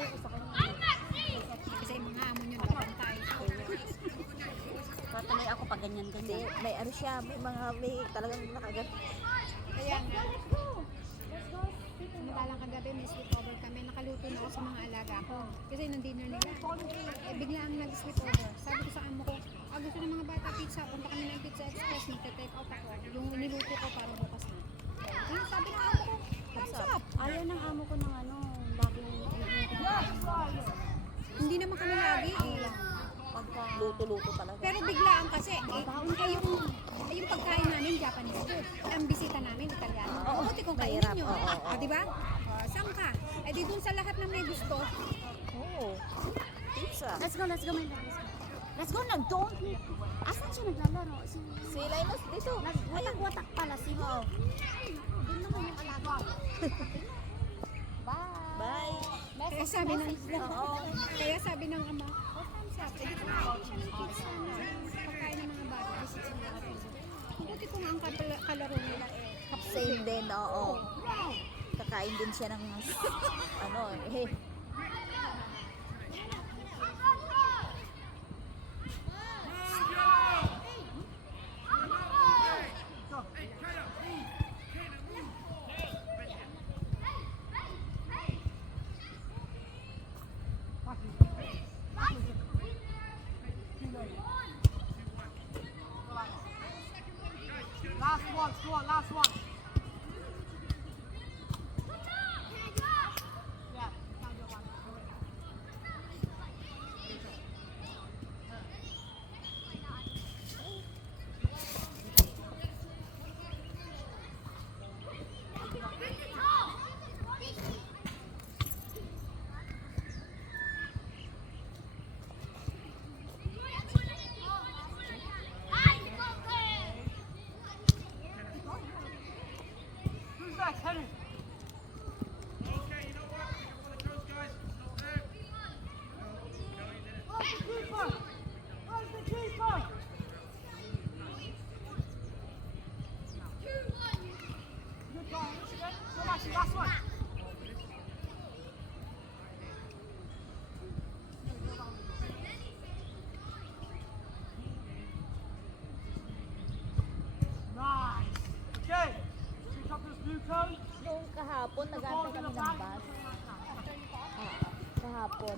Sabi ko sa kanya. Kasi yung mga amo nyo nakapantay. Patuloy ako pag ganyan-ganyan. May ano siya, may talagang nakagat. Kaya nga. Samantalang kagabi may sleepover kami. Nakaluto na ako sa mga alaga ko. Kasi nung dinner nila. Eh, biglaan nag-sleepover. Sabi ko sa amo ko, gusto ng mga bata pizza. Punta kami ng Pizza Express. Magte-take out ako. Yung niluto ko para bukas na. Ayun, sabi ng amo ko, kapsap. Ayaw ng amo ko ng ano, laging Hindi naman kami lagi eh. pagka Luto-luto talaga. Pero biglaan kasi, yung pagkain namin Japanese food. Ang bisita namin Italiano. Oo, Buti kung mahirap, kainin nyo. oo. Di ba? Saan ka? Eh di dun sa lahat na may gusto. Oo. Pizza. Let's go, my love. Let's go na, don't. Asan siya naglalaro? Si Linus dito. Watak-watak pala si Ho. Doon naman yung alaga. Bye. Kaya sabi ng, Oo. kaya sabi ng ama, thumbs up. Eh di kumakain siya ng pizza na pagkain ng mga bata. Visit sila natin. Buti kung ang kalaro nila Same din, oo. Kakain din siya ng ano, eh. Last one. Who's next? Henry. Last one. Nice. Okay. Pick up this blue cone. Noong kahapon, nag-aantay kami ng bus. Kahapon.